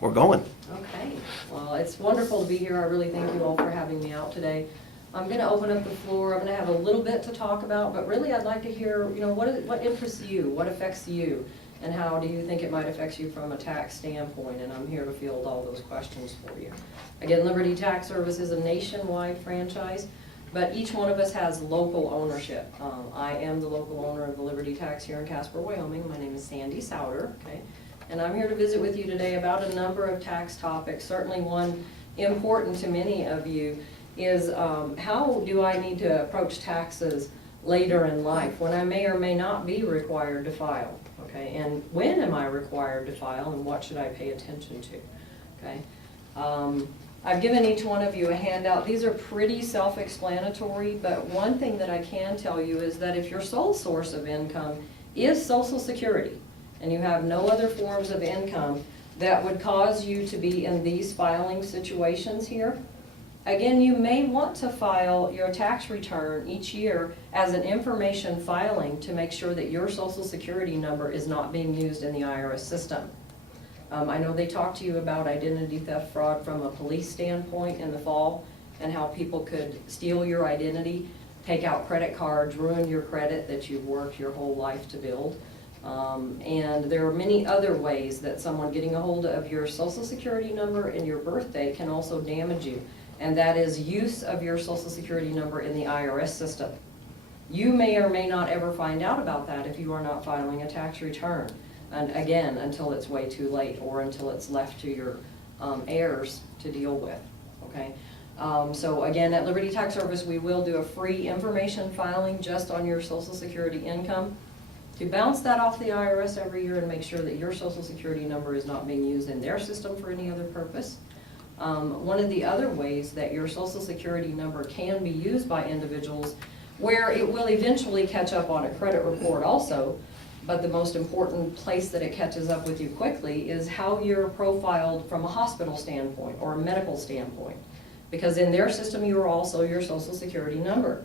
we're going. Okay, well, it's wonderful to be here. I really thank you all for having me out today. I'm going to open up the floor. I'm going to have a little bit to talk about, but really I'd like to hear, what interests you, what affects you, and how do you think it might affect you from a tax standpoint, and I'm here to field all those questions for you. Again, Liberty Tax Service is a nationwide franchise, but each one of us has local ownership. I am the local owner of the Liberty Tax here in Casper, Wyoming. My name is SandySowder, okay? And I'm here to visit with you today about a number of tax topics. Certainly one important to many of you is how do I need to approach taxes later in life when I may or may not be required to file, okay? And when am I required to file, and what should I pay attention to, okay? I've given each one of you a handout. These are pretty self-explanatory, but one thing that I can tell you is that if your sole source of income is Social Security, and you have no other forms of income that would cause you to be in these filing situations here, again, you may want to file your tax return each year as an information filing to make sure that your Social Security number is not being used in the IRS system. I know they talked to you about identity theft fraud from a police standpoint in the fall, and how people could steal your identity, take out credit cards, ruin your credit that you've worked your whole life to build. And there are many other ways that someone getting a hold of your Social Security number and your birthday can also damage you. And that is use of your Social Security number in the IRS system. You may or may not ever find out about that if you are not filing a tax return. And again, until it's way too late, or until it's left to your heirs to deal with, okay? So again, at Liberty Tax Service, we will do a free information filing just on your Social Security income to bounce that off the IRS every year and make sure that your Social Security number is not being used in their system for any other purpose. One of the other ways that your Social Security number can be used by individuals, where it will eventually catch up on a credit report also, but the most important place that it catches up with you quickly is how you're profiled from a hospital standpoint or a medical standpoint. Because in their system, you are also your Social Security number.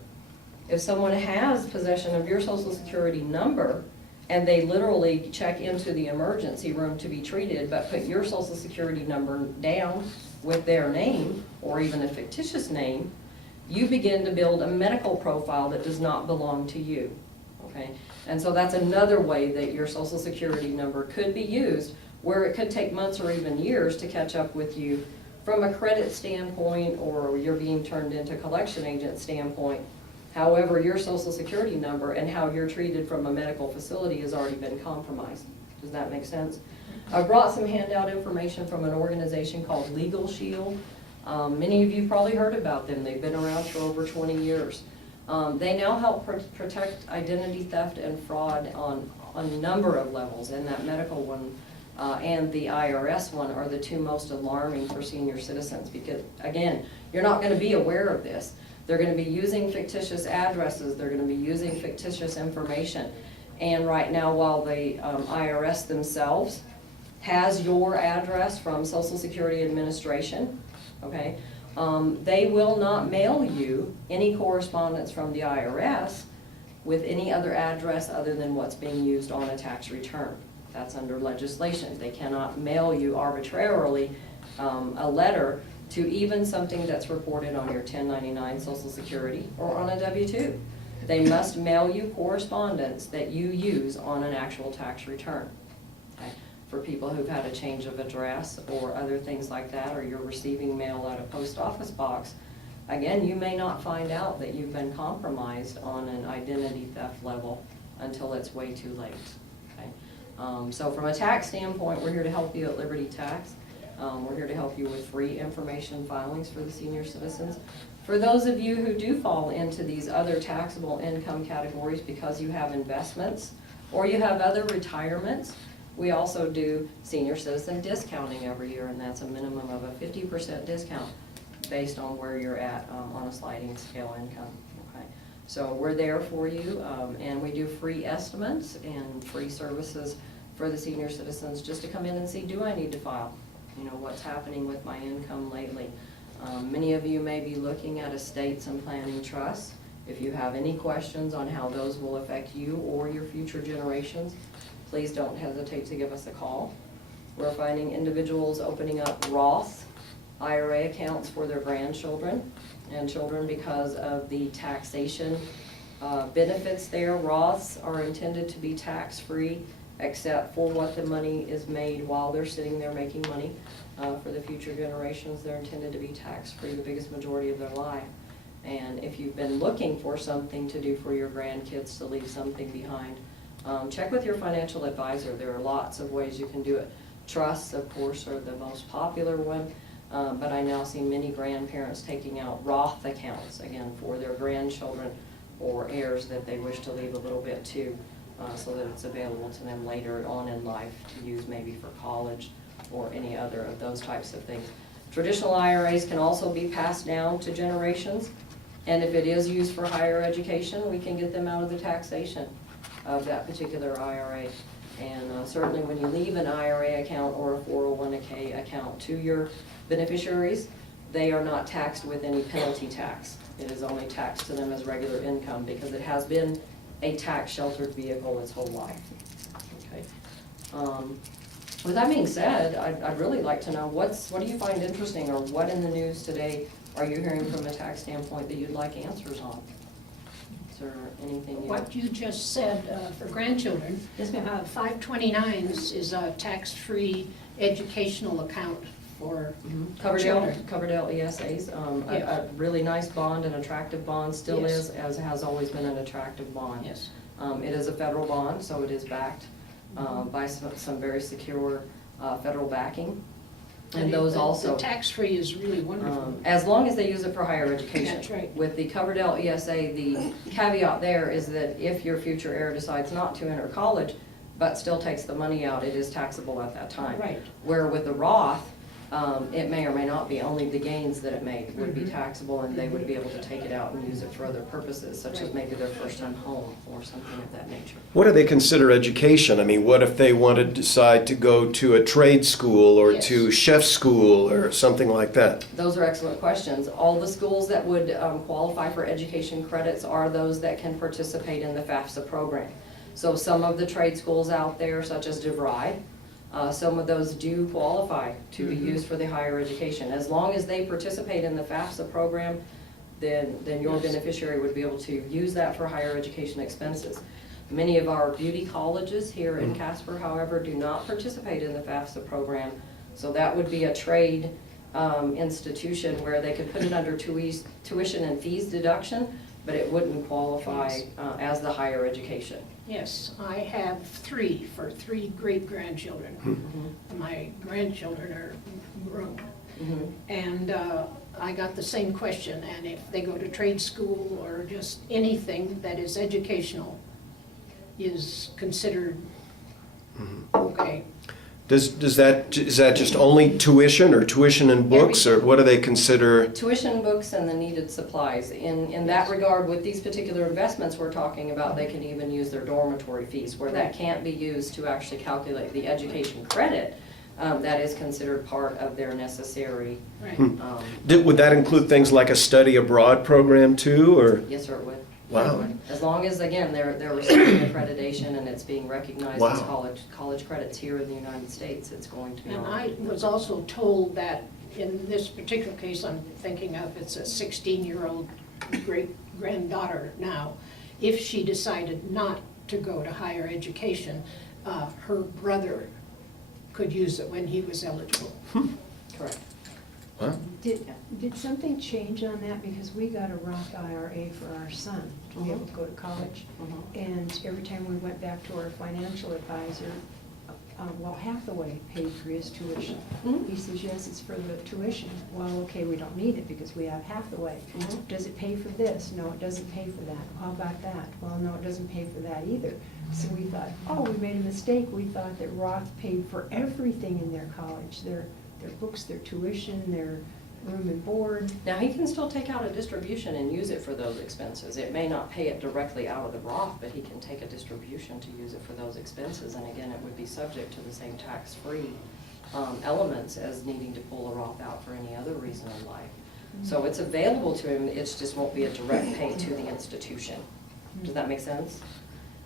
If someone has possession of your Social Security number and they literally check into the emergency room to be treated, but put your Social Security number down with their name, or even a fictitious name, you begin to build a medical profile that does not belong to you, okay? And so that's another way that your Social Security number could be used, where it could take months or even years to catch up with you from a credit standpoint, or you're being turned into collection agent standpoint. However, your Social Security number and how you're treated from a medical facility has already been compromised. Does that make sense? I brought some handout information from an organization called Legal Shield. Many of you probably heard about them. They've been around for over 20 years. They now help protect identity theft and fraud on a number of levels, and that medical one and the IRS one are the two most alarming for senior citizens, because again, you're not going to be aware of this. They're going to be using fictitious addresses, they're going to be using fictitious information, and right now, while the IRS themselves has your address from Social Security Administration, okay, they will not mail you any correspondence from the IRS with any other address other than what's being used on a tax return. That's under legislation. They cannot mail you arbitrarily a letter to even something that's reported on your 1099 Social Security or on a W-2. They must mail you correspondence that you use on an actual tax return. Okay? For people who've had a change of address or other things like that, or you're receiving mail at a post office box, again, you may not find out that you've been compromised on an identity theft level until it's way too late. Okay? So from a tax standpoint, we're here to help you at Liberty Tax. We're here to help you with free information filings for the senior citizens. For those of you who do fall into these other taxable income categories because you have investments or you have other retirements, we also do senior citizen discounting every year, and that's a minimum of a 50% discount based on where you're at on a sliding scale income. Okay, so we're there for you, and we do free estimates and free services for the senior citizens just to come in and see, do I need to file? You know, what's happening with my income lately? Many of you may be looking at estates and planning trusts. If you have any questions on how those will affect you or your future generations, please don't hesitate to give us a call. We're finding individuals opening up Roth IRA accounts for their grandchildren and children because of the taxation benefits there. Roths are intended to be tax-free except for what the money is made while they're sitting there making money. For the future generations, they're intended to be tax-free the biggest majority of their life. And if you've been looking for something to do for your grandkids to leave something behind, check with your financial advisor. There are lots of ways you can do it. Trusts, of course, are the most popular one, but I now see many grandparents taking out Roth accounts, again, for their grandchildren or heirs that they wish to leave a little bit to, so that it's available to them later on in life to use maybe for college or any other of those types of things. Traditional IRAs can also be passed down to generations, and if it is used for higher education, we can get them out of the taxation of that particular IRA. And certainly when you leave an IRA account or a 401k account to your beneficiaries, they are not taxed with any penalty tax. It is only taxed to them as regular income because it has been a tax-sheltered vehicle its whole life. Okay. With that being said, I'd really like to know what do you find interesting, or what in the news today are you hearing from a tax standpoint that you'd like answers on? Is there anything What you just said for grandchildren, Yes, ma'am. 529s is a tax-free educational account for children. Coverdale ESAs, a really nice bond, an attractive bond, still Yes. is, as has always been an attractive bond. Yes. It is a federal bond, so it is backed by some very secure federal backing. And those also. The tax-free is really wonderful. As long as they use it for higher education. That's right. With the Coverdale ESA, the caveat there is that if your future heir decides not to enter college, but still takes the money out, it is taxable at that time. Right. Where with the Roth, it may or may not be. Only the gains that it made would be taxable, and they would be able to take it out and use it for other purposes, such as maybe their first time home or something of that nature. What do they consider education? I mean, what if they want to decide to go to a trade school or Yes. to chef school or something like that? Those are excellent questions. All the schools that would qualify for education credits are those that can participate in the FAFSA program. So some of the trade schools out there, such as DeVry, some of those do qualify to be used for the higher education. As long as they participate in the FAFSA program, then your beneficiary would be able to use that for higher education expenses. Many of our beauty colleges here in Casper, however, do not participate in the FAFSA program. So that would be a trade institution where they could put it under tuition and fees deduction, but it wouldn't qualify as the higher education. Yes, I have three great-grandchildren. My grandchildren are grown. And I got the same question, and if they go to trade school or just anything that is educational is considered okay. Is that just only tuition or tuition and books, or what do they consider? Tuition, books, and the needed supplies. In that regard, with these particular investments we're talking about, they can even use their dormitory fees, where that can't be used to actually calculate the education credit. That is considered part of their necessary. Right. Would that include things like a study abroad program too, or? Yes, sir, it would. Wow. As long as, again, they're receiving accreditation and it's being recognized as college credits here in the United States, it's going to be. And I was also told that in this particular case I'm thinking of, it's a 16-year-old great-granddaughter now. If she decided not to go to higher education, her brother could use it when he was eligible. Correct. Huh? Did something change on that? Because we got a Roth IRA for our son to be able to go to college. And every time we went back to our financial advisor, well, Hathaway paid for his tuition. He says, yes, it's for the tuition. Well, okay, we don't need it because we have Hathaway. Does it pay for this? No, it doesn't pay for that. How about that? Well, no, it doesn't pay for that either. So we thought, oh, we made a mistake. We thought that Roth paid for everything in their college, their books, their tuition, their room and board. Now, he can still take out a distribution and use it for those expenses. It may not pay it directly out of the Roth, but he can take a distribution to use it for those expenses. And again, it would be subject to the same tax-free elements as needing to pull a Roth out for any other reason in life. So it's available to him, it just won't be a direct pay to the institution. Does that make sense?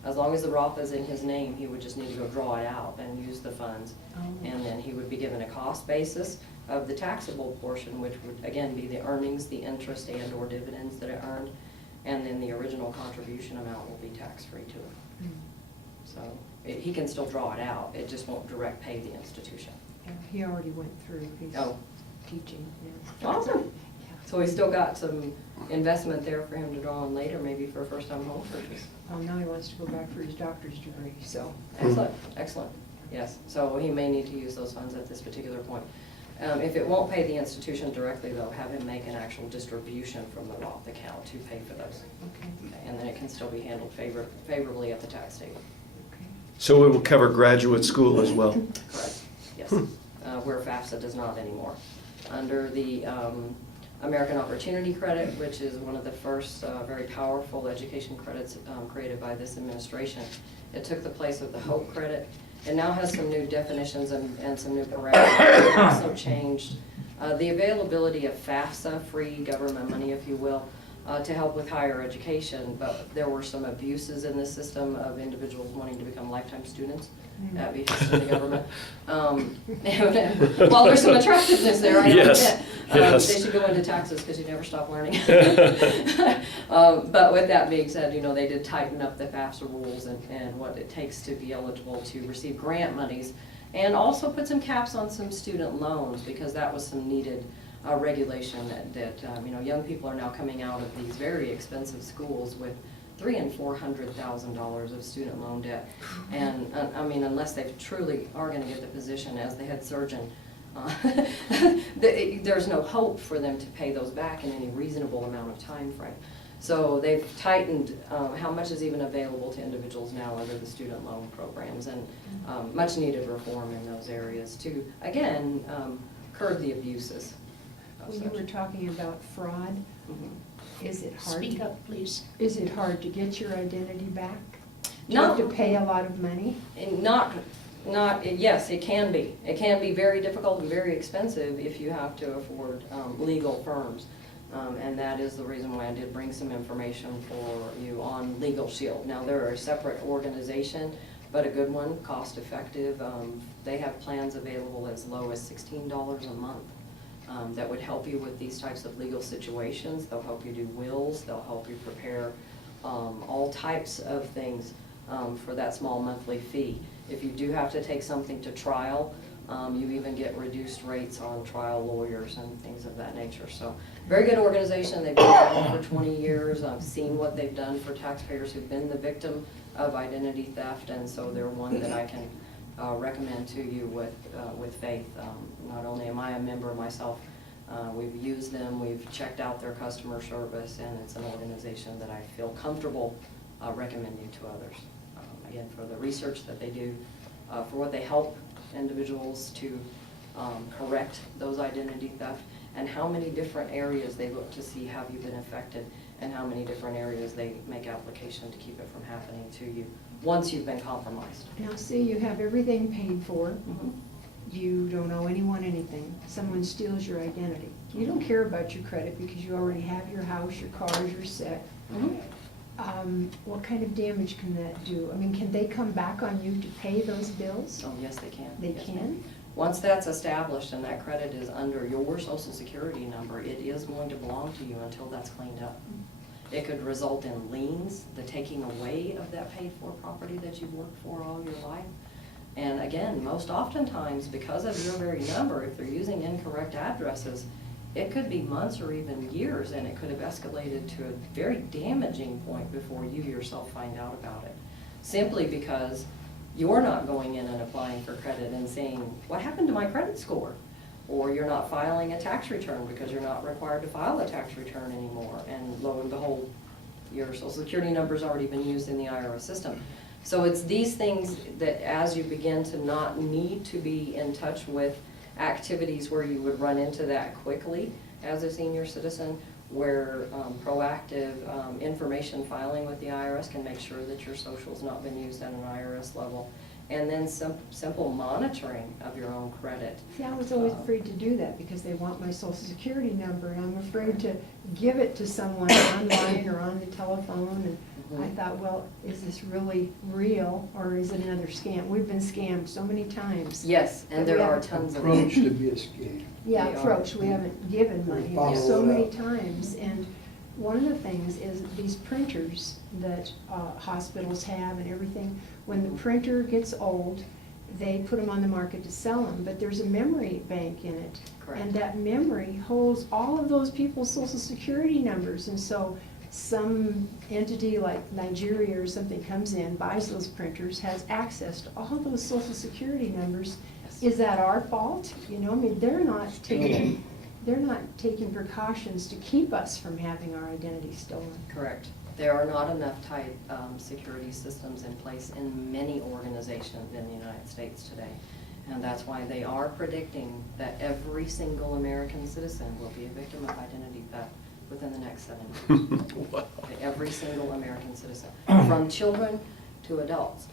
As long as the Roth is in his name, he would just need to go draw it out and use the funds. Oh. And then he would be given a cost basis of the taxable portion, which would again be the earnings, the interest and or dividends that it earned. And then the original contribution amount will be tax-free to him. Mm. So he can still draw it out, it just won't direct pay the institution. Yeah, he already went through his Oh. teaching, yeah. Awesome. Yeah. So he's still got some investment there for him to draw on later, maybe for a first-time home purchase. Now he wants to go back for his doctor's degree, so. Excellent, excellent, yes. So he may need to use those funds at this particular point. If it won't pay the institution directly though, have him make an actual distribution from the Roth account to pay for those. Okay, And then it can still be handled favorably at the tax table. okay. So it will cover graduate school as well? Correct, yes. Where FAFSA does not anymore. Under the American Opportunity Credit, which is one of the first very powerful education credits created by this administration, it took the place of the HOPE credit. It now has some new definitions and some new parameters. It also changed the availability of FAFSA, free government money, if you will, to help with higher education, but there were some abuses in the system of individuals wanting to become lifetime students at behest of the government. While there's some attractiveness there, I Yes, admit, yes. they should go into taxes because you never stop learning. But with that being said, you know, they did tighten up the FAFSA rules and what it takes to be eligible to receive grant monies, and also put some caps on some student loans because that was some needed regulation that you know, young people are now coming out of these very expensive schools with $300,000 and $400,000 of student loan debt, and I mean, unless they truly are going to get the position as the head surgeon, there's no hope for them to pay those back in any reasonable amount of time frame. So they've tightened how much is even available to individuals now under the student loan programs, and much needed reform in those areas to again curb the abuses. When you were talking about fraud, is it hard? Speak up, please. Is it hard to get your identity back? Do you No. have to pay a lot of money? And yes, it can be. It can be very difficult and very expensive if you have to afford legal firms. And that is the reason why I did bring some information for you on Legal Shield. Now, they're a separate organization, but a good one, cost effective. They have plans available as low as $16 a month. That would help you with these types of legal situations. They'll help you do wills, they'll help you prepare all types of things for that small monthly fee. If you do have to take something to trial, you even get reduced rates on trial lawyers and things of that nature. So, very good organization. They've been around for 20 years. I've seen what they've done for taxpayers who've been the victim of identity theft, and so they're one that I can recommend to you with faith. Not only am I a member myself, we've used them, we've checked out their customer service, and it's an organization that I feel comfortable recommending to others. Again, for the research that they do, for what they help individuals to correct those identity theft, and how many different areas they look to see have you been affected, and how many different areas they make application to keep it from happening to you once you've been compromised. Now, see, you have everything paid for. You don't owe anyone anything. Someone steals your identity. You don't care about your credit because you already have your house, your cars, you're set. What kind of damage can that do? I mean, can they come back on you to pay those bills? Oh, yes, they can. They Yes, can? ma'am. Once that's established and that credit is under your social security number, it is going to belong to you until that's cleaned up. It could result in liens, the taking away of that paid-for property that you've worked for all your life. And again, most oftentimes, because of your very number, if they're using incorrect addresses, it could be months or even years, and it could have escalated to a very damaging point before you yourself find out about it. Simply because you're not going in and applying for credit and saying, what happened to my credit score? Or you're not filing a tax return because you're not required to file a tax return anymore. And lo and behold, your social security number's already been used in the IRS system. So it's these things that as you begin to not need to be in touch with activities where you would run into that quickly as a senior citizen, where proactive information filing with the IRS can make sure that your social's not been used at an IRS level, and then some simple monitoring of your own credit. See, I was always afraid to do that because they want my social security number, and I'm afraid to give it to someone online or on the telephone. And I thought, well, is this really real, or is it another scam? We've been scammed so many times. Yes, and there are tons of them. Approach to be a scam. Yeah, They are. approach, we haven't given money Follow so it many up. times. And one of the things is these printers that hospitals have and everything, when the printer gets old, they put them on the market to sell them, but there's a memory bank in it. Correct. And that memory holds all of those people's social security numbers. And so some entity like Nigeria or something comes in, buys those printers, has access to all those social security numbers. Yes. Is that our fault? You know, I mean, they're not taking precautions to keep us from having our identity stolen. Correct. There are not enough tight security systems in place in many organizations in the United States today. And that's why they are predicting that every single American citizen will be a victim of identity theft within the next 7 years. Wow. Every single American citizen, from children to adults.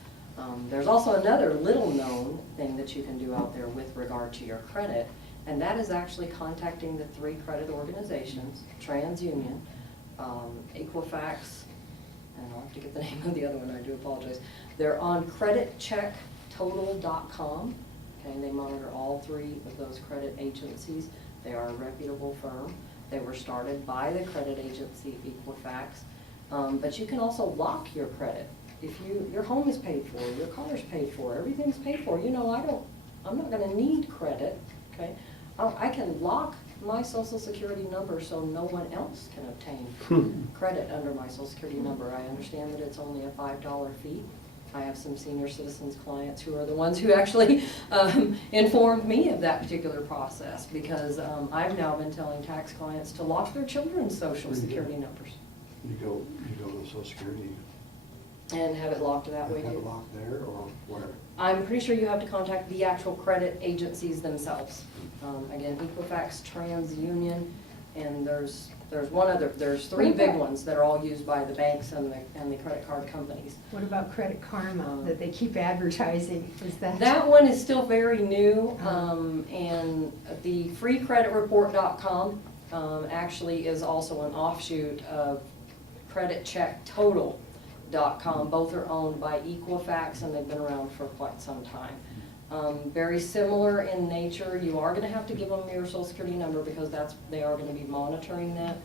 There's also another little known thing that you can do out there with regard to your credit, and that is actually contacting the 3 credit organizations, TransUnion, Equifax, and I'll have to get the name of the other one, I do apologize. They're on creditchecktotal.com, okay, they monitor all 3 of those credit agencies. They are a reputable firm. They were started by the credit agency Equifax, but you can also lock your credit. If your home is paid for, your car is paid for, everything's paid for, you know, I'm not gonna need credit, okay? I can lock my social security number so no one else can obtain credit under my social security number. I understand that it's only a $5 fee. I have some senior citizens clients who are the ones who actually informed me of that particular process, because I've now been telling tax clients to lock their children's social security numbers You go to Social Security, and have it locked that way have it too. locked there or where? I'm pretty sure you have to contact the actual credit agencies themselves. Again, Equifax, TransUnion, and there's one other, there's 3 big ones that are all used by the banks and the credit card companies. What about Credit Karma that they keep advertising? Is that? That one is still very new, and the freecreditreport.com actually is also an offshoot of creditchecktotal.com. Both are owned by Equifax, and they've been around for quite some time. Very similar in nature. You are going to have to give them your social security number because they are going to be monitoring that.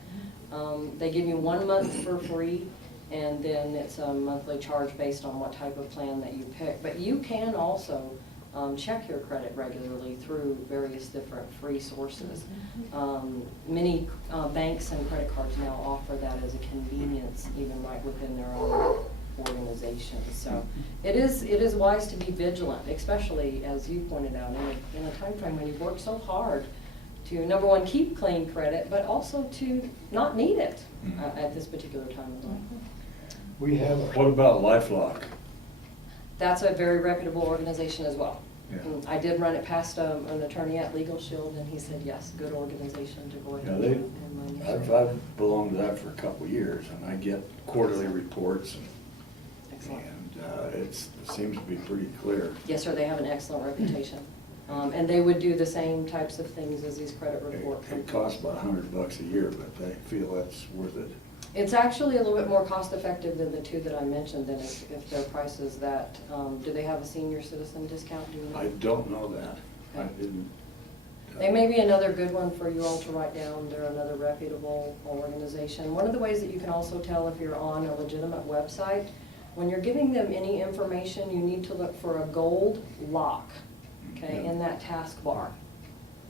They give you 1 month for free, and then it's a monthly charge based on what type of plan that you pick. But you can also check your credit regularly through various different free sources. Many banks and credit cards now offer that as a convenience, even right within their own organizations. So it is wise to be vigilant, especially as you pointed out in a time frame when you work so hard to, number one, keep clean credit, but also to not need it at this particular time of life. We have, What about LifeLock? That's a very reputable organization as well. Yeah. I did run it past an attorney at Legal Shield, and he said, yes, good organization to go ahead Yeah, and run your credit. I've belonged to that for a couple of years, and I get quarterly reports, Excellent. and it seems to be pretty clear. Yes, sir, they have an excellent reputation. And they would do the same types of things as these credit report It companies. costs about $100 a year, but they feel that's worth it. It's actually a little bit more cost effective than the 2 that I mentioned, than if their price is that. Do they have a senior citizen discount? Do you know? I don't know that. I Okay. didn't. They may be another good one for you all to write down. They're another reputable organization. One of the ways that you can also tell if you're on a legitimate website, when you're giving them any information, you need to look for a gold lock, okay, in that taskbar.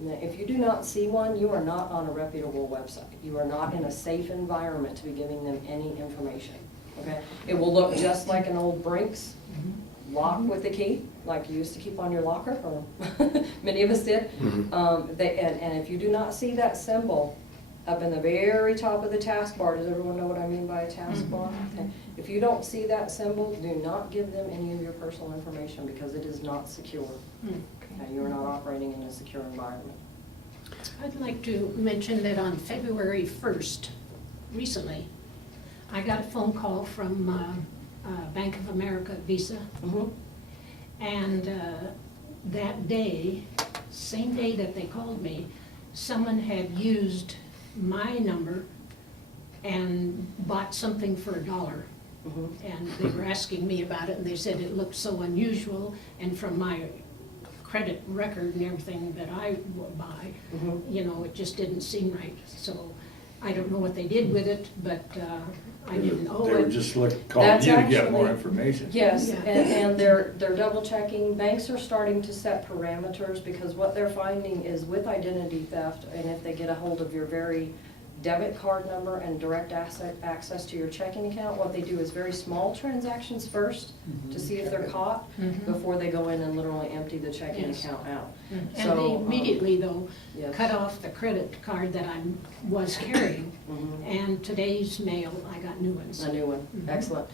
Now, if you do not see one, you are not on a reputable website. You are not in a safe environment to be giving them any information, okay? It will look just like an old Brinks lock with the key, like you used to keep on your locker, or many of us did. And if you do not see that symbol up in the very top of the taskbar, does everyone know what I mean by a taskbar? Okay. If you don't see that symbol, do not give them any of your personal information, because it is not secure. Okay, you are not operating in a secure environment. I'd like to mention that on February 1st, recently, I got a phone call from Bank of America Visa, And that day, same day that they called me, someone had used my number and bought something for $1. And they were asking me about it, and they said it looked so unusual, and from my credit record and everything that I would buy, you know, it just didn't seem right. So I don't know what they did with it, but I didn't owe They were it. just calling That's you to get more actually- information. Yes, Yeah. and they're double checking. Banks are starting to set parameters because what they're finding is with identity theft, and if they get a hold of your very debit card number and direct access to your checking account, what they do is very small transactions first to see if they're caught before they go in and literally empty the checking Yes. account out. And So, they immediately, though, yes. cut off the credit card that I was carrying. Mhm. And today's mail, I got new ones. A new one, Mhm. excellent.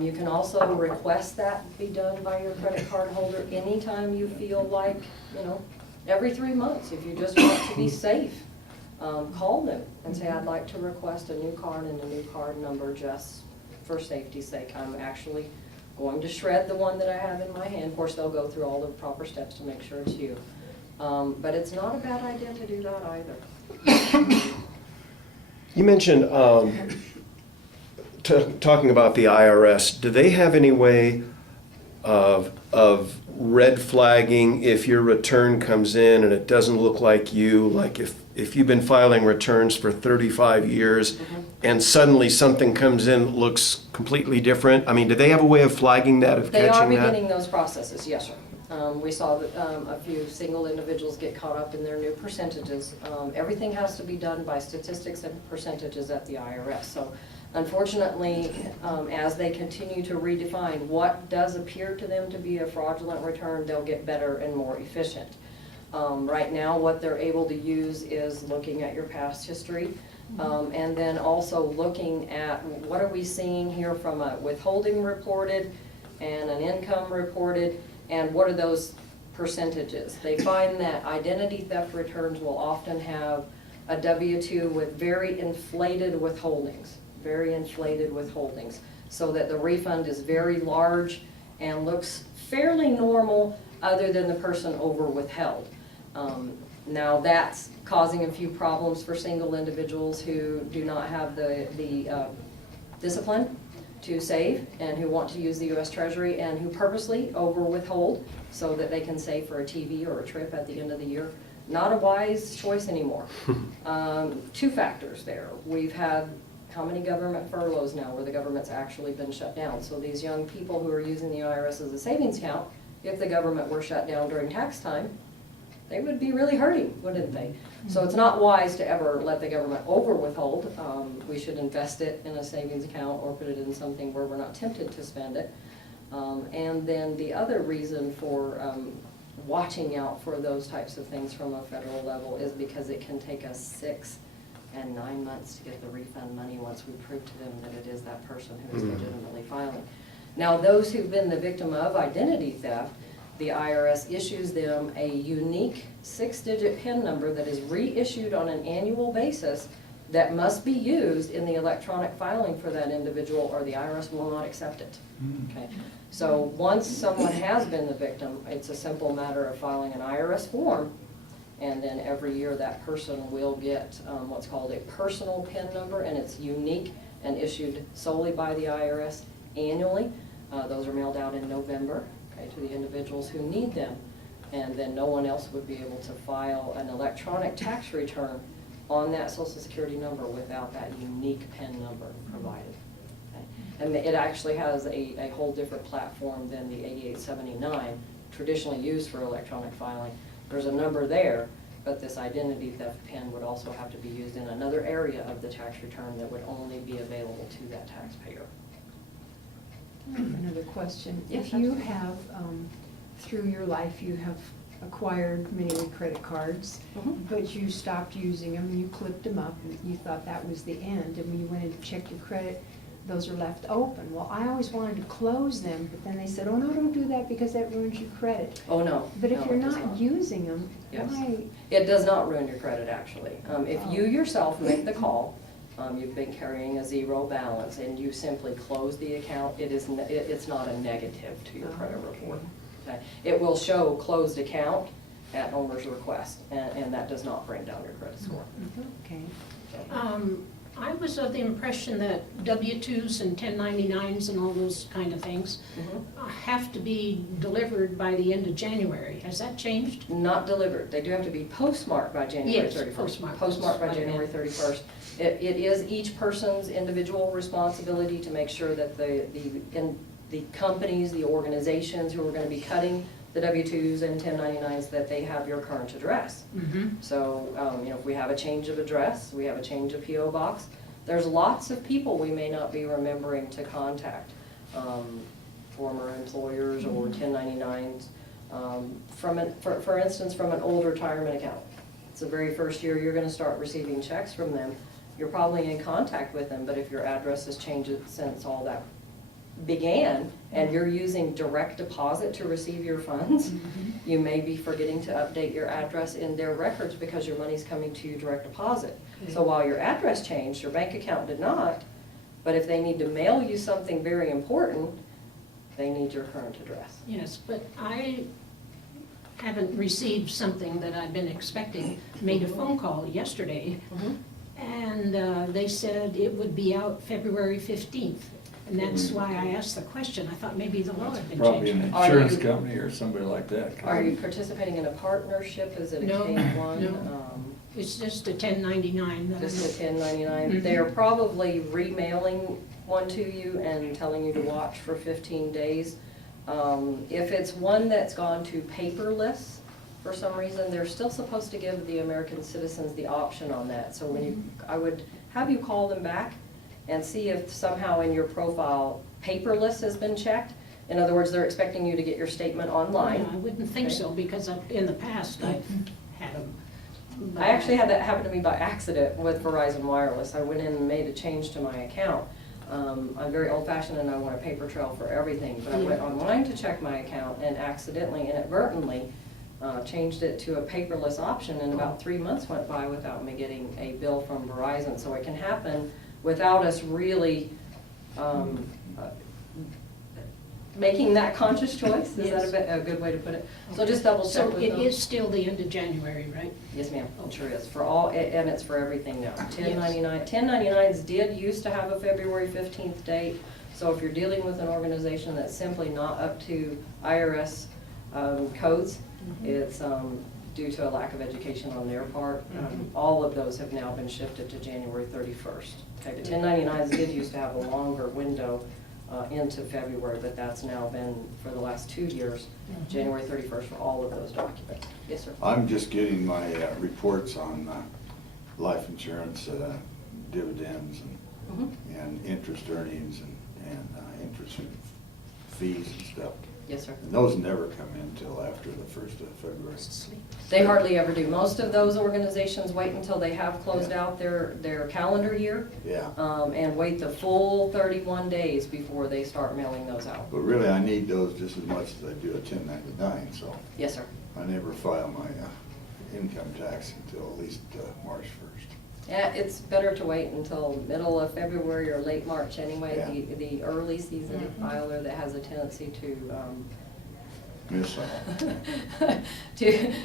You can also request that be done by your credit card holder anytime you feel like, you know, every 3 months, if you just want to be safe. Call them and say, I'd like to request a new card and a new card number just for safety's sake. I'm actually going to shred the one that I have in my hand. Of course, they'll go through all the proper steps to make sure it's you. But it's not a bad idea to do that either. You mentioned, talking about the IRS, do they have any way of red flagging if your return comes in and it doesn't look like you? Like if you've been filing returns for 35 years and suddenly something comes in that looks completely different? I mean, do they have a way of flagging that, of They are catching that? beginning those processes, yes, sir. We saw that a few single individuals get caught up in their new percentages. Everything has to be done by statistics and percentages at the IRS. So unfortunately, as they continue to redefine what does appear to them to be a fraudulent return, they'll get better and more efficient. Right now, what they're able to use is looking at your past history, and then also looking at what are we seeing here from a withholding reported and an income reported, and what are those percentages. They find that identity theft returns will often have a W-2 with very inflated withholdings, so that the refund is very large and looks fairly normal other than the person over withheld. Now that's causing a few problems for single individuals who do not have the discipline to save and who want to use the U.S. Treasury and who purposely over withhold so that they can save for a TV or a trip at the end of the year. Not a wise choice anymore. 2 factors there. We've had how many government furloughs now where the government's actually been shut down? So these young people who are using the IRS as a savings account, if the government were shut down during tax time, they would be really hurting, wouldn't they? So it's not wise to ever let the government over withhold. We should invest it in a savings account or put it in something where we're not tempted to spend it. And then the other reason for watching out for those types of things from a federal level is because it can take us 6 and 9 months to get the refund money once we prove to them that it is that person who is legitimately filing. Now, those who've been the victim of identity theft, the IRS issues them a unique 6-digit PIN number that is reissued on an annual basis that must be used in the electronic filing for that individual, or the IRS will not accept it. Okay. So once someone has been the victim, it's a simple matter of filing an IRS form, and then every year that person will get what's called a personal PIN number, and it's unique and issued solely by the IRS annually. Those are mailed out in November, okay, to the individuals who need them, and then no one else would be able to file an electronic tax return on that Social Security number without that unique PIN number provided. Okay. And it actually has a whole different platform than the 8879 traditionally used for electronic filing. There's a number there, but this identity theft PIN would also have to be used in another area of the tax return that would only be available to that taxpayer. I have another question. Yes, If you have, through your life, you have acquired many credit cards, but you stopped using them, and you clipped them up, and you thought that was the end, and when you went in to check your credit, those are left open. Well, I always wanted to close them, but then they said, oh, no, don't do that because that ruins your credit. Oh, no. But if no, you're it does not using them, Yes. why? It does not ruin your credit, actually. If you yourself make the call, you've been carrying a 0 balance, and you simply close the account, it's not a negative to your credit report. It will show closed account at owner's request, and that does not bring down your credit score. Okay. I was of the impression that W-2s and 1099s and all those kind of things have to be delivered by the end of January. Has that changed? Not delivered. They do have to be postmarked by January Yes, 31st. postmarked. Postmarked by That's what I January meant. 31st. It is each person's individual responsibility to make sure that the companies, the organizations who are going to be cutting the W-2s and 1099s, that they have your current address. So, if we have a change of address, we have a change of PO box, there's lots of people we may not be remembering to contact, former employers or 1099s. For instance, from an old retirement account. It's the very first year you're gonna start receiving checks from them. You're probably in contact with them, but if your address has changed since all that began, and you're using direct deposit to receive your funds, you may be forgetting to update your address in their records because your money's coming to you direct deposit. So while your address changed, your bank account did not, but if they need to mail you something very important, they need your current address. Yes, but I haven't received something that I've been expecting. Made a phone call yesterday, and they said it would be out February 15th. And that's why I asked the question. I thought maybe the law had been Probably changed. an Are insurance you- company or somebody like that. Are you participating in a partnership? Is it a No, K-1? no. It's just a 1099 that I Just a know. 1099. They're probably remailing one to you and telling you to watch for 15 days. If it's one that's gone to paperless for some reason, they're still supposed to give the American citizens the option on that. So I would have you call them back and see if somehow in your profile paperless has been checked. In other words, they're expecting you to get your statement online. Yeah, I wouldn't think so, because in the past I've had them. I actually had that happen to me by accident with Verizon Wireless. I went in and made a change to my account. I'm very old fashioned and I want a paper trail for everything, but I went online to check my account and accidentally, inadvertently, changed it to a paperless option, and about 3 months went by without me getting a bill from Verizon. So it can happen without us really making that conscious choice. Is Yes. that a good way to put it? So just double check So with it them. is still the end of January, right? Yes, ma'am, it sure is, for all, and it's for everything now. 1099s did used to have a February 15th date, so if you're dealing with an organization that's simply not up to IRS codes, it's due to a lack of education on their part. All of those have now been shifted to January 31st. Okay, the 1099s did used to have a longer window into February, but that's now been, for the last 2 years, January 31st for all of those documents. Yes, sir. I'm just getting my reports on life insurance dividends and interest earnings and interest fees and stuff. Yes, sir. And those never come in till after the 1st of February. They hardly ever do. Most of those organizations wait until they have closed out their calendar year, Yeah, and wait the full 31 days before they start mailing those out. but really I need those just as much as I do a 1099, so Yes, sir. I never file my income tax until at least March 1st. Yeah, it's better to wait until middle of February or late March anyway. Yeah. The early season filer that has a tendency Miss out.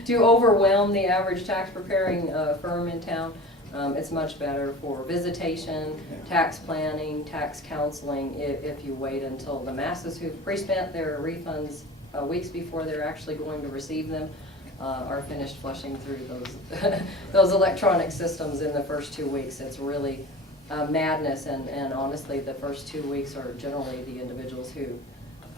to overwhelm the average tax preparing firm in town. It's much better for visitation, tax planning, tax counseling, if you wait until the masses who've pre-spent their refunds weeks before they're actually going to receive them are finished flushing through those those electronic systems in the first 2 weeks. It's really madness, and honestly, the first 2 weeks are generally the individuals who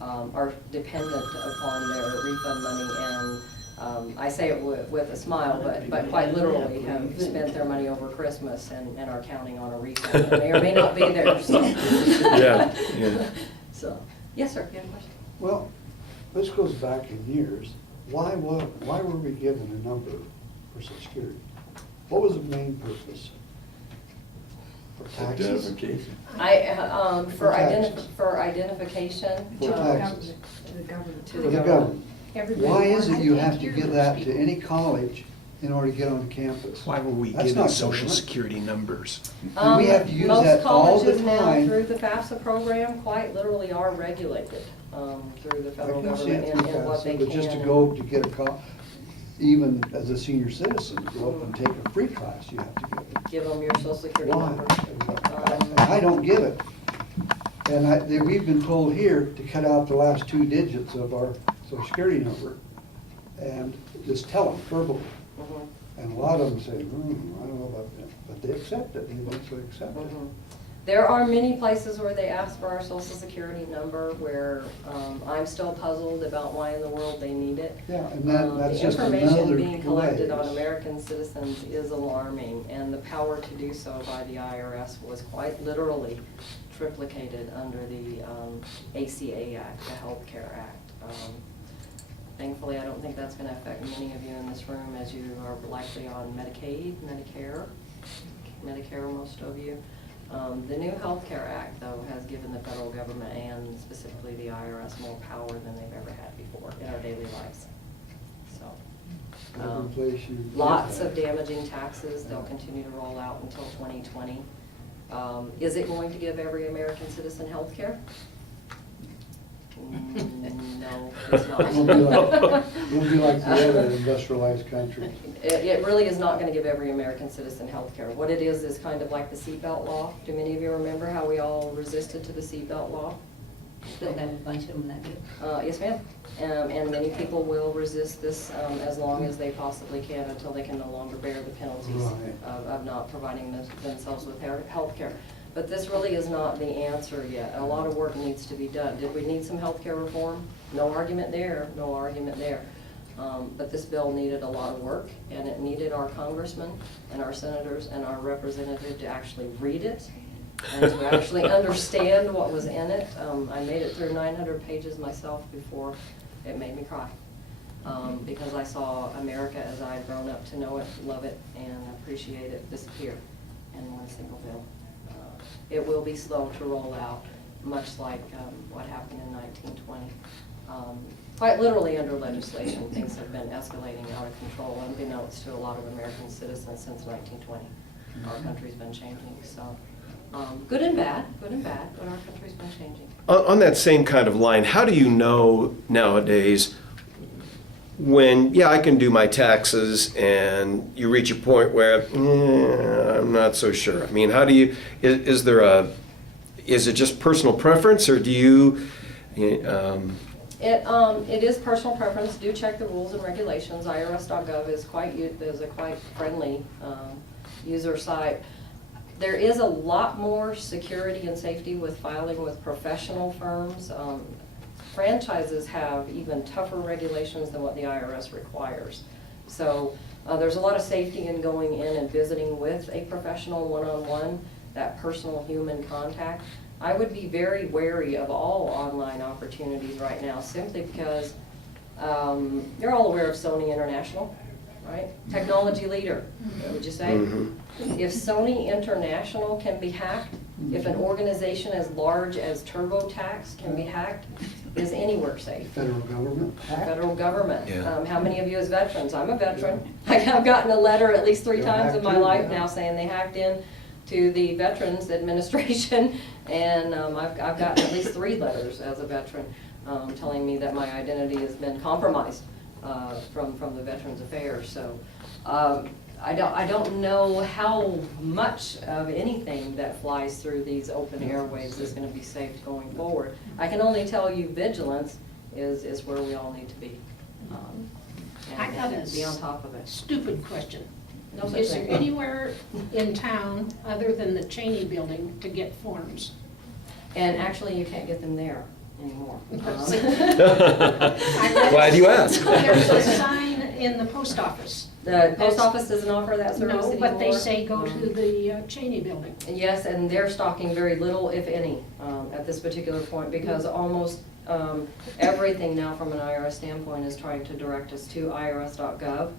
are dependent upon their refund money, and I say it with a smile, but quite literally have spent their money over Christmas and are counting on a refund, and may or may not be there, so. Yeah, yeah. So, yes, sir, you had a question? Well, this goes back in years. Why were we given a number for Social Security? What was the main purpose? For taxes? Identification. For taxes. for identification. For um, taxes. To the government. To For the the government. government. Everybody Why is it wants you to have to hear give those that to people. any college in order to get on campus. Why were we That's given not social government. security numbers? And we have to use that all the Most colleges now, time. through the FAFSA program, quite literally are regulated through the I federal can see government it through and what they FAFSA, can. but just to go to get a even as a senior citizen, to go up and take a free class, you have to give it. Give them your social security Why? number. And I don't give it. And we've been told here to cut out the last 2 digits of our social security number and just tell them verbally. Mhm. And a lot of them say, I don't know about that, but they accept it, they eventually accept it. Mhm. There are many places where they ask for our social security number where I'm still puzzled about why in the world they need it. Yeah, and that's just The another information being collected on place. American citizens is alarming, and the power to do so by the IRS was quite literally triplicated under the ACA Act, the Health Care Act. Thankfully, I don't think that's going to affect many of you in this room, as you are likely on Medicaid, Medicare, most of you. The new Health Care Act, though, has given the federal government and specifically the IRS more power than they've ever had before in our daily lives. So, Every place you get lots that. of damaging taxes, they'll continue to roll out until 2020. Is it going to give every American citizen health care? No, it's not. We'll be like the other industrialized countries. It really is not going to give every American citizen health care. What it is kind of like the seatbelt law. Do many of you remember how we all resisted to the seatbelt law? Still have a bunch of them that do. Yes, ma'am. And many people will resist this as long as they possibly can until they can no longer bear the penalties Right. of not providing themselves with health care. But this really is not the answer yet. A lot of work needs to be done. Did we need some health care reform? No argument there, no argument there. But this bill needed a lot of work, and it needed our congressmen and our senators and our representative to actually read it and to actually understand what was in it. I made it through 900 pages myself before it made me cry. Because I saw America as I had grown up to know it, love it, and appreciate it disappear in one single bill. It will be slow to roll out, much like what happened in 1920. Quite literally under legislation, things have been escalating out of control, unbeknownst to a lot of American citizens since 1920. Our country's been changing, so good and bad, but our country's been changing. On that same kind of line, how do you know nowadays when, yeah, I can do my taxes, and you reach a point where, I'm not so sure? I mean, how do you, is it just personal preference, or do you, It is personal preference. Do check the rules and regulations. IRS.gov is a quite friendly user site. There is a lot more security and safety with filing with professional firms. Franchises have even tougher regulations than what the IRS requires. So there's a lot of safety in going in and visiting with a professional one-on-one, that personal human contact. I would be very wary of all online opportunities right now, simply because you're all aware of Sony International, right? Technology leader, would you say? Mm-hmm. If Sony International can be hacked, if an organization as large as TurboTax can be hacked, is anywhere safe? Federal government. Federal government. Yeah. How many of you as veterans? I'm a veteran. I've gotten a letter at least 3 You're times in hacked my too, life yeah. now saying they hacked in to the Veterans Administration, and I've gotten at least 3 letters as a veteran telling me that my identity has been compromised from the Veterans Affairs. So I don't know how much of anything that flies through these open airwaves is going to be safe going forward. I can only tell you vigilance is where we all need to be. I got And be on top of it. Stupid question. No such Is there thing. anywhere in town, other than the Cheney building, to get forms? And actually, you can't get them there anymore. Glad you asked. There's a sign in the post office. The post office doesn't offer that service No, anymore. but they say go to the Cheney building. Yes, and they're stocking very little, if any, at this particular point, because almost everything now from an IRS standpoint is trying to direct us to irs.gov.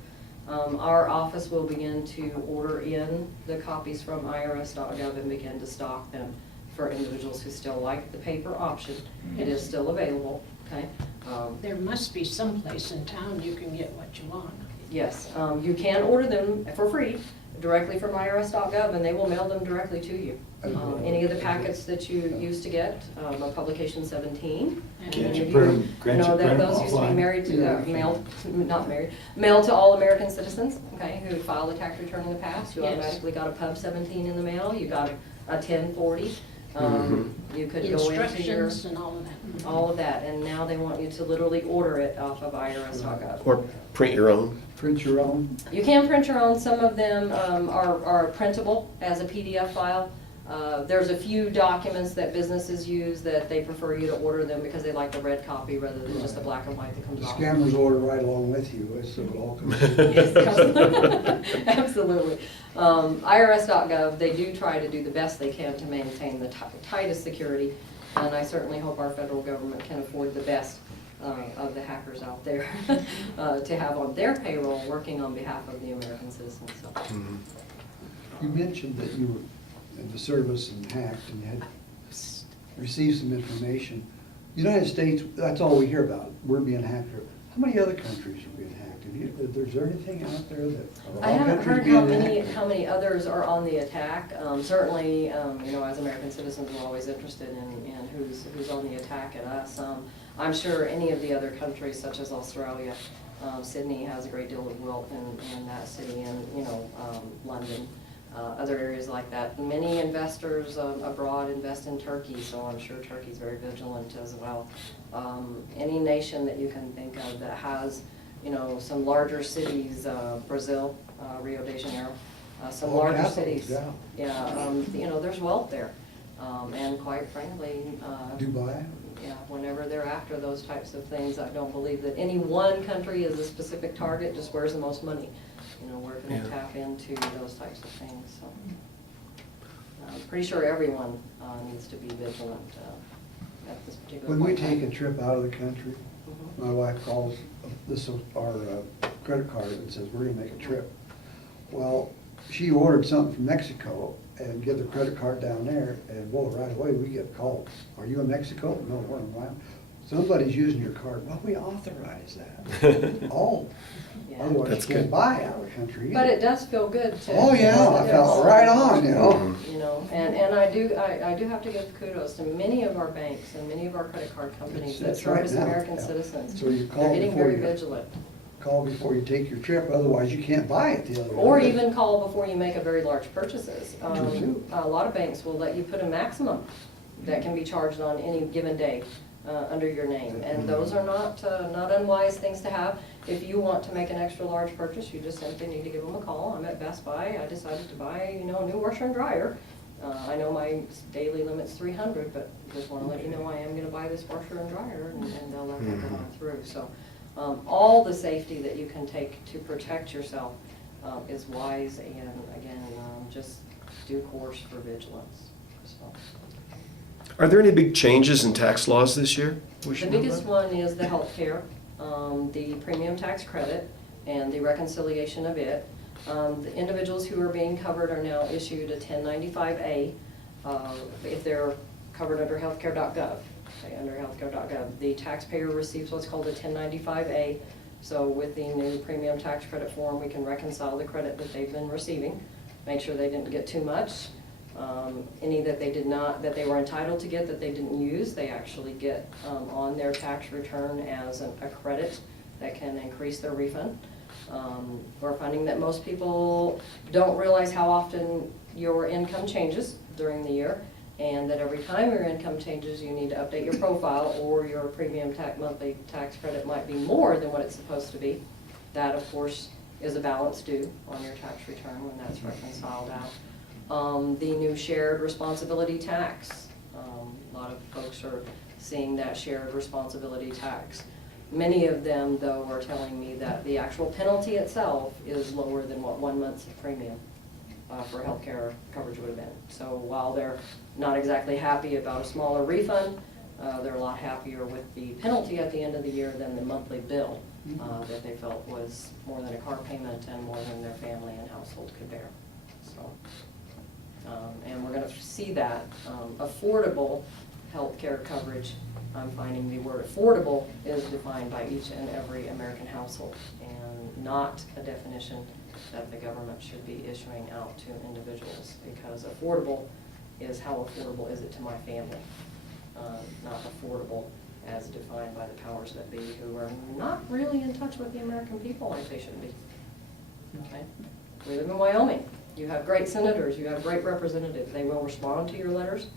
Our office will begin to order in the copies from irs.gov and begin to stock them for individuals who still like the paper option. It is still available, okay? There must be some place in town you can get what you want. Yes, you can order them for free directly from irs.gov, and they will mail them directly to you. Any of the packets that you used to get, publication 17. and Can't any you of print 'em- can't you No, print 'em those used to be offline? married to, Yeah. mailed to all American citizens, okay, who filed a tax return in the past. You Yes. automatically got a Pub 17 in the mail, you got a 1040. You could go into your, Instructions and all of that. all of that, and now they want you to literally order it off of irs.gov. Or print your own? Print your own? You can print your own. Some of them are printable as a PDF file. There's a few documents that businesses use that they prefer you to order them because they like the red copy rather than just the black and white that The comes off. scammers order right along with you, so it all comes. Yes, absolutely. IRS.gov, they do try to do the best they can to maintain the tightest security, and I certainly hope our federal government can afford the best of the hackers out there to have on their payroll working on behalf of the American citizens. So. You mentioned that you were in the service and hacked and you had received some information. United States, that's all we hear about, we're being hacked. How many other countries are being hacked? Is there anything out there that? are I all haven't countries heard being hacked? how many others are on the attack. Certainly, as American citizens, we're always interested in who's on the attack at us. I'm sure any of the other countries, such as Australia, Sydney has a great deal of wealth in that city, and London, other areas like that. Many investors abroad invest in Turkey, so I'm sure Turkey's very vigilant as well. Any nation that you can think of that has some larger cities, Brazil, Rio de Janeiro, some All larger capitals, cities. yeah. There's wealth there. And quite frankly, Dubai? yeah, whenever they're after those types of things, I don't believe that any one country is a specific target, just where's the most money? Where can they tap into those types of things, so. I'm pretty sure everyone needs to be vigilant at this particular When point. we take a trip out of the country, Mhm. my wife calls this our credit card and says, we're gonna make a trip. Well, she ordered something from Mexico and get the credit card down there, and well, right away, we get called. Are you in Mexico? No, we're in Wyoming. Somebody's using your card. Well, we authorize that. Oh, Yeah. otherwise That's you can't good. buy out of the country. But either. it does feel good to. Oh, yeah, I felt right on, And I do have to give kudos to many of our banks and many of our credit card companies that It's right service now, American yeah. citizens. So you call They're getting before very you- vigilant. Call before you take your trip, otherwise you can't buy it the other way. Or even call before you make a very large purchases. True. A lot of banks will let you put a maximum that can be charged on any given day under your name. And those are not unwise things to have. If you want to make an extra large purchase, you just simply need to give them a call. I'm at Best Buy. I decided to buy, a new washer and dryer. I know my daily limit's 300, but just want to let you know I am going to buy this washer and dryer, and they'll let that go on through. So all the safety that you can take to protect yourself is wise, and again, just due course for vigilance. So. Are there any big changes in tax laws this year? we The should know biggest about? one is the healthcare, the premium tax credit, and the reconciliation of it. The individuals who are being covered are now issued a 1095A if they're covered under healthcare.gov. Okay, under healthcare.gov. The taxpayer receives what's called a 1095A. So with the new premium tax credit form, we can reconcile the credit that they've been receiving, make sure they didn't get too much. Any that they were entitled to get that they didn't use, they actually get on their tax return as a credit that can increase their refund. We're finding that most people don't realize how often your income changes during the year, and that every time your income changes, you need to update your profile, or your premium monthly tax credit might be more than what it's supposed to be. That, of course, is a balance due on your tax return when that's reconciled out. The new shared responsibility tax. A lot of folks are seeing that shared responsibility tax. Many of them, though, are telling me that the actual penalty itself is lower than what 1 month's premium for healthcare coverage would have been. So while they're not exactly happy about a smaller refund, they're a lot happier with the penalty at the end of the year than the monthly bill that they felt was more than a car payment and more than their family and household could bear. So, and we're going to see that affordable healthcare coverage. I'm finding the word affordable is defined by each and every American household, and not a definition that the government should be issuing out to individuals, because affordable is how affordable is it to my family, not affordable as defined by the powers that be, who are not really in touch with the American people like they should be. Okay? We live in Wyoming. You have great senators, you have great representatives. They will respond to your letters.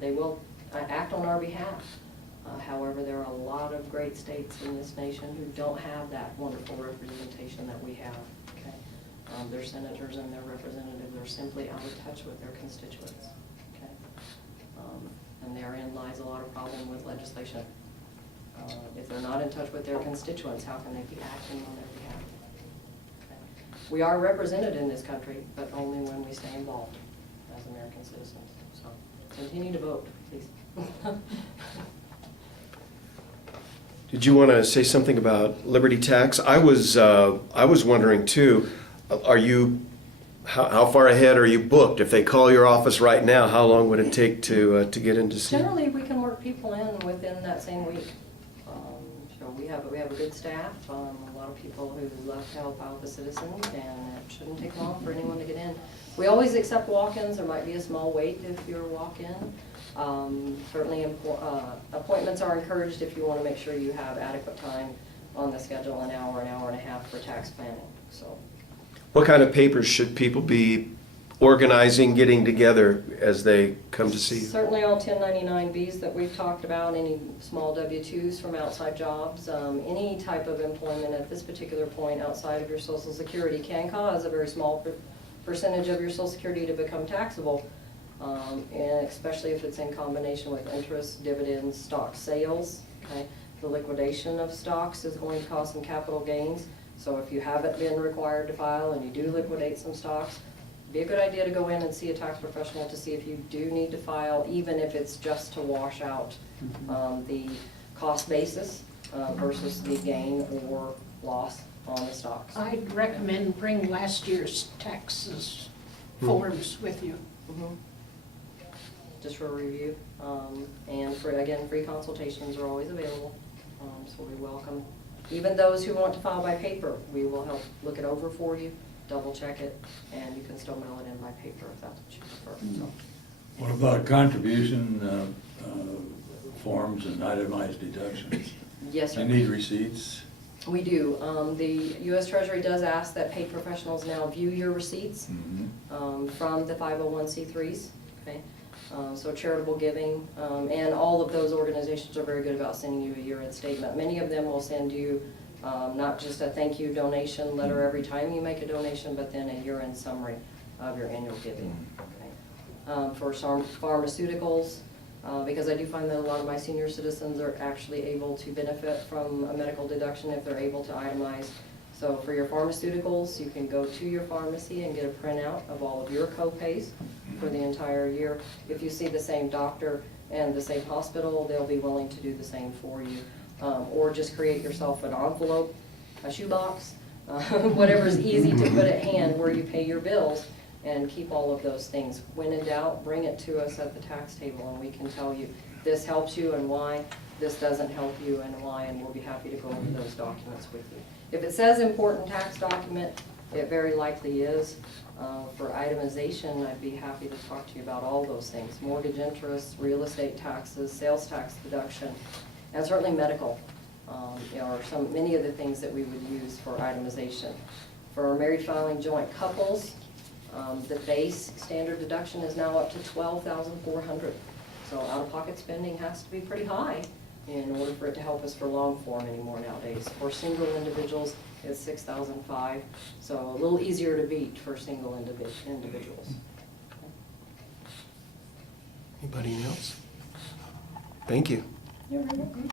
They will act on our behalf. However, there are a lot of great states in this nation who don't have that wonderful representation that we have. Okay? Their senators and their representatives are simply out of touch with their constituents. Okay? And therein lies a lot of problem with legislation. If they're not in touch with their constituents, how can they be acting on their behalf? Okay? We are represented in this country, but only when we stay involved as American citizens. So continue to vote, please. Did you want to say something about Liberty Tax? I was wondering too, how far ahead are you booked? If they call your office right now, how long would it take to get in to see? Generally, we can work people in within that same week. So we have a good staff, a lot of people who love to help out the citizens, and it shouldn't take long for anyone to get in. We always accept walk-ins. There might be a small wait if you're a walk-in. Certainly appointments are encouraged if you want to make sure you have adequate time on the schedule, an hour and a half for tax planning. So, What kind of papers should people be organizing, getting together as they come to see you? certainly all 1099-Bs that we've talked about, any small W-2s from outside jobs, any type of employment at this particular point outside of your Social Security can cause a very small percentage of your Social Security to become taxable. And especially if it's in combination with interest, dividends, stock sales. Okay? The liquidation of stocks is going to cause some capital gains. So if you haven't been required to file and you do liquidate some stocks, it'd be a good idea to go in and see a tax professional to see if you do need to file, even if it's just to wash out the cost basis versus the gain or loss on the stocks. I'd recommend bring last year's taxes forms with you. Just for review. And again, free consultations are always available. So we welcome even those who want to file by paper. We will help look it over for you, double check it, and you can still mail it in by paper if that's what you prefer. So. What about contribution forms and itemized deductions? Yes, sir. You need receipts? We do. The U.S. Treasury does ask that paid professionals now view your receipts from the 501c3s. Okay? So charitable giving, and all of those organizations are very good about sending you a year-end statement. Many of them will send you not just a thank you donation letter every time you make a donation, but then a year-end summary of your annual giving. Okay. For some pharmaceuticals, because I do find that a lot of my senior citizens are actually able to benefit from a medical deduction if they're able to itemize. So for your pharmaceuticals, you can go to your pharmacy and get a printout of all of your co-pays for the entire year. If you see the same doctor and the same hospital, they'll be willing to do the same for you. Or just create yourself an envelope, a shoebox, whatever's easy to put at hand where you pay your bills, and keep all of those things. When in doubt, bring it to us at the tax table and we can tell you this helps you and why, this doesn't help you and why, and we'll be happy to go over those documents with you. If it says important tax document, it very likely is. For itemization, I'd be happy to talk to you about all those things. Mortgage interest, real estate taxes, sales tax deduction, and certainly medical. Or many of the things that we would use for itemization. For married filing joint couples, the base standard deduction is now up to $12,400. So out-of-pocket spending has to be pretty high in order for it to help us for long form anymore nowadays. For single individuals, it's $6,500, so a little easier to beat for single individuals. Anybody else? Thank you. You're very welcome.